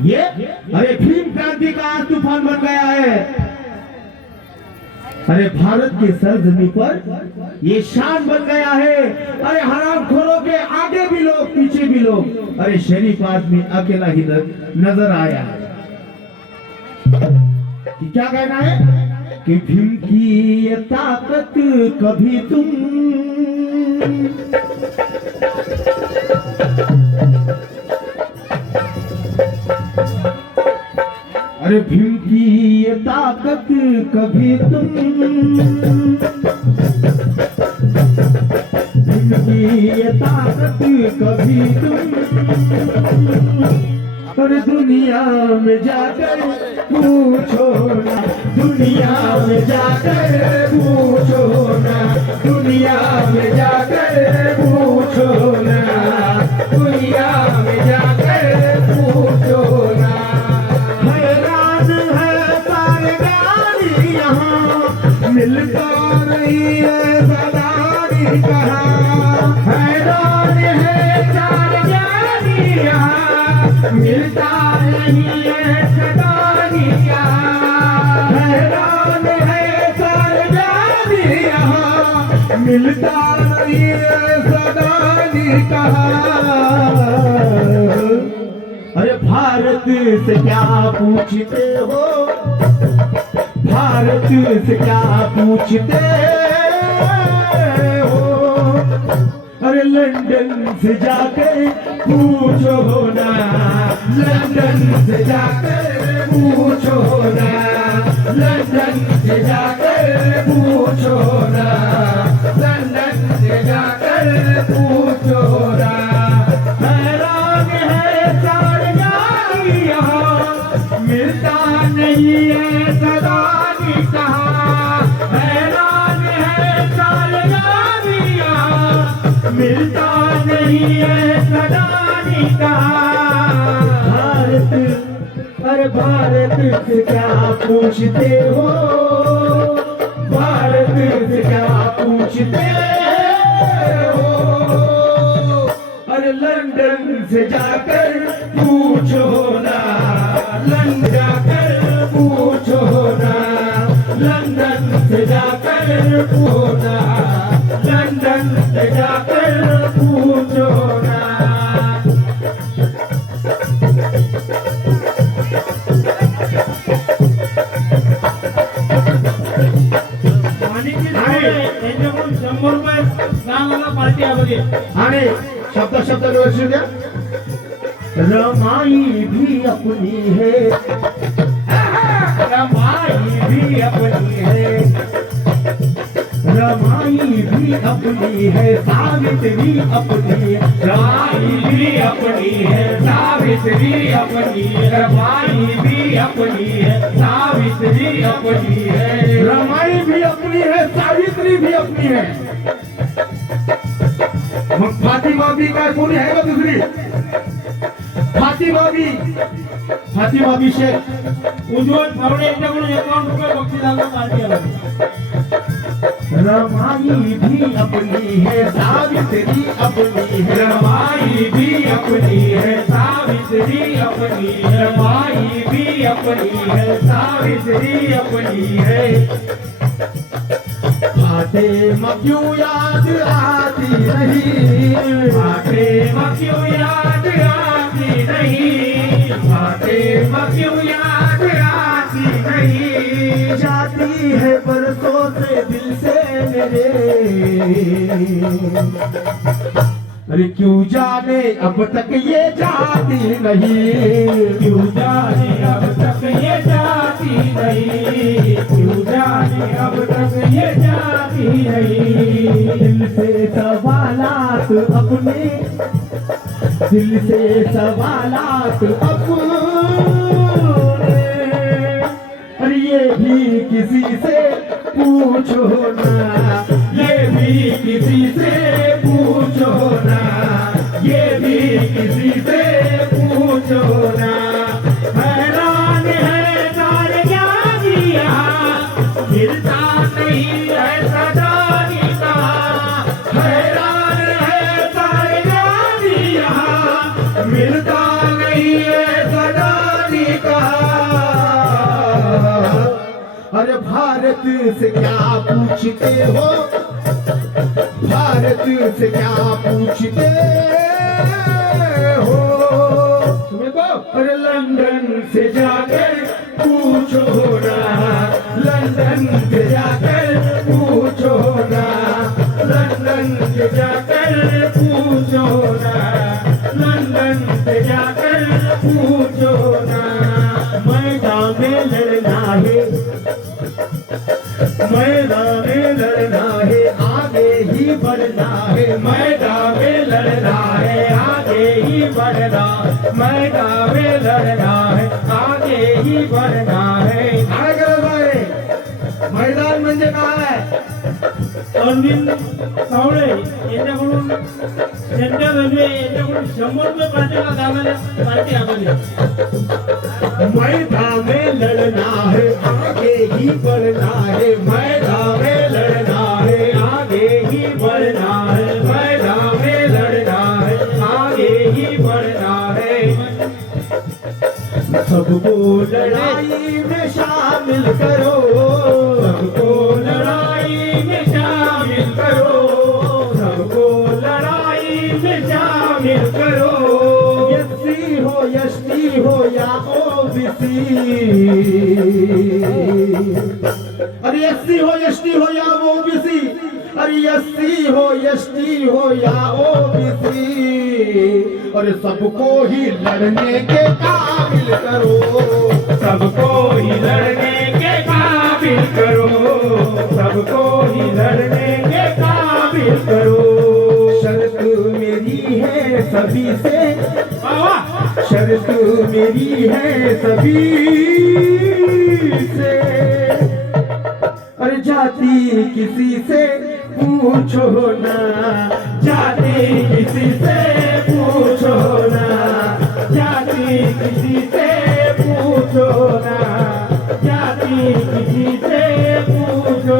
ये अरे भीम क्रांति का आज तूफान बन गया है। अरे भारत के सरजमी पर ये शान बन गया है। अरे हरामखोरों के आगे भी लोग पीछे भी लोग, अरे शरीफ आदमी अकेला ही नजर आया। कि क्या कहना है कि भीम की ये ताकत कभी तुम अरे भीम की ये ताकत कभी तुम भीम की ये ताकत कभी तुम पर दुनिया में जाकर पूछो ना, दुनिया में जाकर पूछो ना, दुनिया में जाकर पूछो ना, दुनिया में जाकर पूछो ना। हैरान है सारे गाड़ी यहाँ, मिलता नहीं है सदानी कहाँ। हैरान है सारे गाड़ी यहाँ, मिलता नहीं है सदानी कहाँ। हैरान है सारे गाड़ी यहाँ, मिलता नहीं है सदानी कहाँ। अरे भारत से क्या पूछते हो, भारत से क्या पूछते हो। अरे लंदन से जाकर पूछो ना, लंदन से जाकर पूछो ना, लंदन से जाकर पूछो ना, लंदन से जाकर पूछो ना। हैरान है सारे गाड़ी यहाँ, मिलता नहीं है सदानी कहाँ। हैरान है सारे गाड़ी यहाँ, मिलता नहीं है सदानी कहाँ। भारत अरे भारत से क्या पूछते हो, भारत से क्या पूछते हो। अरे लंदन से जाकर पूछो ना, लंदन जाकर पूछो ना, लंदन से जाकर पूछो ना, लंदन से जाकर पूछो ना। आणि शब्द शब्द व्यवस्थित द्या। रमाई भी अपनी है, रमाई भी अपनी है, रमाई भी अपनी है, सावित्री अपनी है, रमाई भी अपनी है, सावित्री अपनी है, रमाई भी अपनी है, सावित्री अपनी है, रमाई भी अपनी है, सावित्री भी अपनी है। मग फातिमा भी काय कोणी आहे का दुसरी? फातिमा भी शेख उज्ज्वल फावडे यांच्याकडून 51 रुपये बक्षीस पार्टी आली। रमाई भी अपनी है, सावित्री अपनी है, रमाई भी अपनी है, सावित्री अपनी है, रमाई भी अपनी है, सावित्री अपनी है। फातिमा क्यों याद आती नहीं, फातिमा क्यों याद आती नहीं, फातिमा क्यों याद आती नहीं। जाती है बरसों से दिल से मेरे, अरे क्यों जाने अब तक ये जाती नहीं, क्यों जाने अब तक ये जाती नहीं, क्यों जाने अब तक ये जाती नहीं। दिल से सवालात अपने, दिल से सवालात अपने, अरे ये भी किसी से पूछो ना, ये भी किसी से पूछो ना, ये भी किसी से पूछो ना। हैरान है सारे ज्ञानी यहाँ, मिलता नहीं है सदानी कहाँ। हैरान है सारे ज्ञानी यहाँ, मिलता नहीं है सदा कहा। अरे भारत से क्या पूछते हो, भारत से क्या पूछते हो। तुम्हें को अरे लंदन से जाकर पूछो ना, लंदन से जाकर पूछो ना, लंदन से जाकर पूछो ना, लंदन से जाकर पूछो ना। मैदान में लड़ना है, मैदान में लड़ना है, आगे ही बढ़ना है, मैदान में लड़ना है, आगे ही बढ़ना, मैदान में लड़ना है, आगे ही बढ़ना है। मैदान म्हणजे काय? अरविंद सावळे यांच्याकडून सेंट्रल रेल्वे यांच्याकडून 100 रुपये पार्टीला दानाने पार्टी आभारी आहे. मैदान में लड़ना है, आगे ही बढ़ना है, मैदान में लड़ना है, आगे ही बढ़ना है, मैदान में लड़ना है, आगे ही बढ़ना है। सबको लड़ाई में शामिल करो, सबको लड़ाई में शामिल करो, सबको लड़ाई में शामिल करो। एससी हो, एसटी हो या ओबीसी, अरे एससी हो, एसटी हो या ओबीसी, अरे एससी हो, एसटी हो या ओबीसी, और सबको ही लड़ने के काबिल करो, सबको ही लड़ने के काबिल करो, सबको ही लड़ने के काबिल करो। शर्त मेरी है सभी से, शर्त मेरी है सभी से, अरे जाति किसी से पूछो ना, जाति किसी से पूछो ना, जाति किसी से पूछो ना, जाति किसी से पूछो।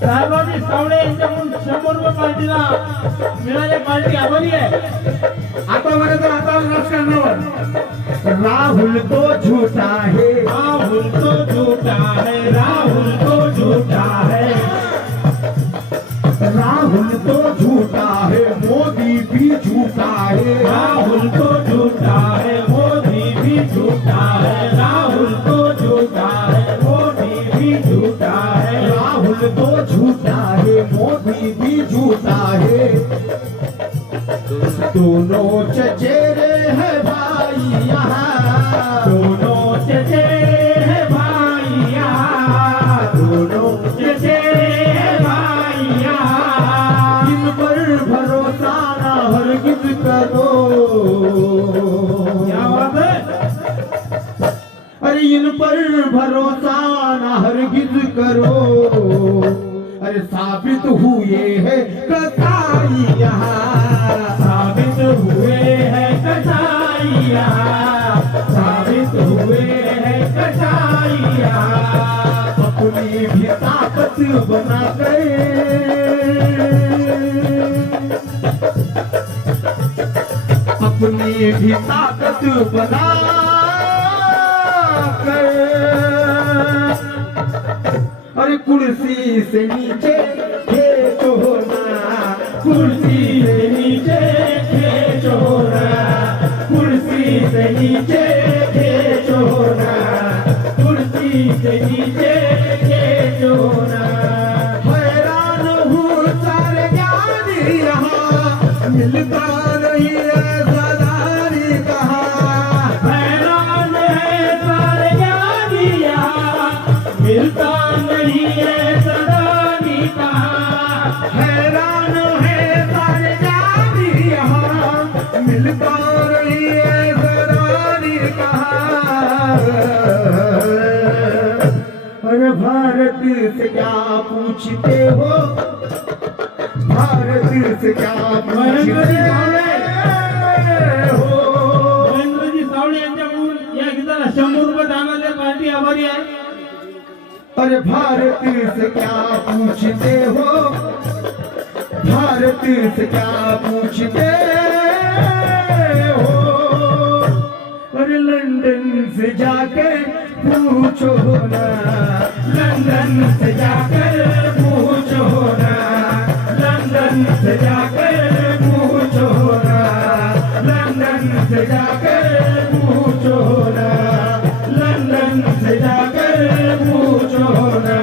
साहेबाजी सावळे यांच्याकडून 100 रुपये पार्टीला मिळाले, पार्टी आभारी आहे. आता म्हणे तर आता राजकारणावर राहुल तो झूठा है, राहुल तो झूठा है, राहुल तो झूठा है, राहुल तो झूठा है, मोदी भी झूठा है, राहुल तो झूठा है, मोदी भी झूठा है, राहुल तो झूठा है, मोदी भी झूठा है, राहुल तो झूठा है, मोदी भी झूठा है। दोनों चचेरे हैं भाई यहाँ, दोनों चचेरे हैं भाई यहाँ, दोनों चचेरे हैं भाई यहाँ, इन पर भरोसा ना हरगिज करो। क्या बात है? अरे इन पर भरोसा ना हरगिज करो, अरे साबित हुए हैं कसाई यहाँ, साबित हुए हैं कसाईया, साबित हुए हैं कसाईया, अपनी भी ताकत बना गए, अपनी भी ताकत बना कर, अरे कुर्सी से नीचे खींचो ना, कुर्सी से नीचे खींचो ना, कुर्सी से नीचे खींचो ना, कुर्सी से नीचे खींचो ना। हैरान हूँ सारे ज्ञानी यहाँ, मिलता नहीं है सदानी कहाँ, हैरान है सारे ज्ञानी यहाँ, मिलता नहीं है सदानी कहाँ, हैरान है सारे ज्ञानी यहाँ, मिलता नहीं है सदानी कहाँ। अरे भारत से क्या पूछते हो, भारत से क्या पूछते हो। महेंद्रजी सावळे यांच्याकडून या गीताला 100 रुपये दानाने पार्टी आभारी आहे. अरे भारत से क्या पूछते हो, भारत से क्या पूछते हो। से जाकर पूछो ना, लंदन से जाकर पूछो ना, लंदन से जाकर पूछो ना, लंदन से जाकर पूछो ना, लंदन से जाकर पूछो ना,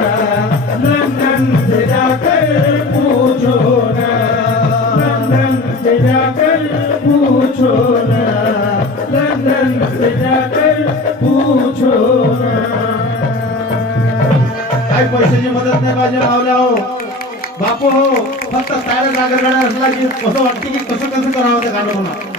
लंदन से जाकर पूछो ना, लंदन से जाकर पूछो ना, लंदन से जाकर पूछो ना। काही पैशाची मदत नाही पाहिजे मावल्या हो, बापू हो, फक्त ताळ्या जागा असला की कसं वाटते की कसं कसं करावं ते गाणं म्हणा.